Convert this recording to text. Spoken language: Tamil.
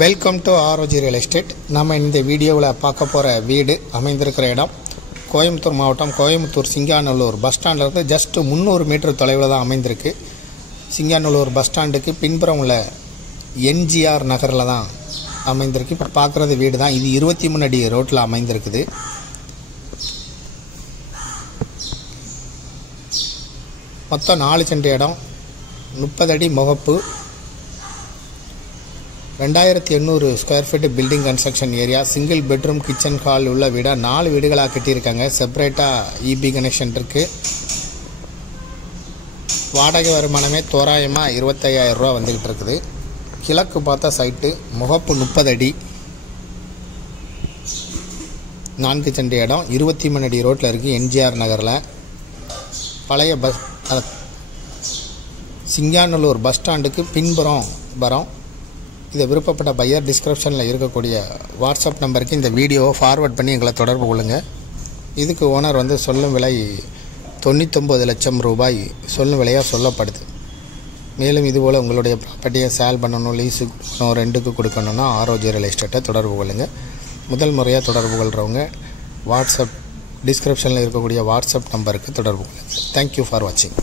Welcome to ஆரோஜி real estate. நம்ம இந்த வீடியோவில் பார்க்க போகிற வீடு அமைந்திருக்கிற இடம் கோயம்புத்தூர் மாவட்டம் கோயம்புத்தூர் சிங்காநல்லூர் பஸ் ஸ்டாண்ட்லேருந்து ஜஸ்ட் 300 மீட்டர் தொலைவில் தான் அமைந்திருக்கு. சிங்காநல்லூர் பஸ் ஸ்டாண்டுக்கு பின்புறம் உள்ள எம்ஜிஆர் நகரில் தான் அமைந்திருக்கு. இப்போ பார்க்குறது வீடு தான். இது 23 அடி ரோட்டில் அமைந்திருக்குது. மொத்தம் 4 சென்ட் இடம், 30 அடி முகப்பு, 2800 square feet building construction area, single bedroom kitchen hall உள்ள வீடாக 4 வீடுகளாக கட்டியிருக்காங்க. செப்பரேட்டாக இபி கனெக்ஷன் இருக்குது. வாடகை வருமானமே தோராயமாக 25,000 ரூபா வந்துக்கிட்டு இருக்குது. கிழக்கு பார்த்த சைட்டு, முகப்பு 30 அடி, 4 சென்ட் இடம், 23 அடி ரோட்டில் இருக்குது. எம்ஜிஆர் நகரில் பழைய சிங்காநல்லூர் பஸ் ஸ்டாண்டுக்கு பின்புறம் வரோம். இதை விருப்பப்பட்ட பையர் டிஸ்கிரிப்ஷனில் இருக்கக்கூடிய வாட்ஸ்அப் நம்பருக்கு இந்த வீடியோவை ஃபார்வர்ட் பண்ணி எங்களை தொடர்பு கொள்ளுங்கள். இதுக்கு ஓனர் சொல்லும் விலை 99 லட்சம் ரூபாய் சொல்லும் விலையாக சொல்லப்படுது. மேலும் இதுபோல் உங்களுடைய ப்ராப்பர்ட்டியை சேல் பண்ணணும், லீஸுக்கு கொடுக்கணும், ரெண்டுக்கு கொடுக்கணுன்னா ஆரோஜி ரியல் எஸ்டேட்டை தொடர்பு கொள்ளுங்கள். முதல் முறையாக தொடர்பு கொள்கிறவங்க வாட்ஸ்அப் டிஸ்கிரிப்ஷனில் இருக்கக்கூடிய வாட்ஸ்அப் நம்பருக்கு தொடர்பு கொள்ளுங்கள். தேங்க்யூ ஃபார் வாட்சிங்.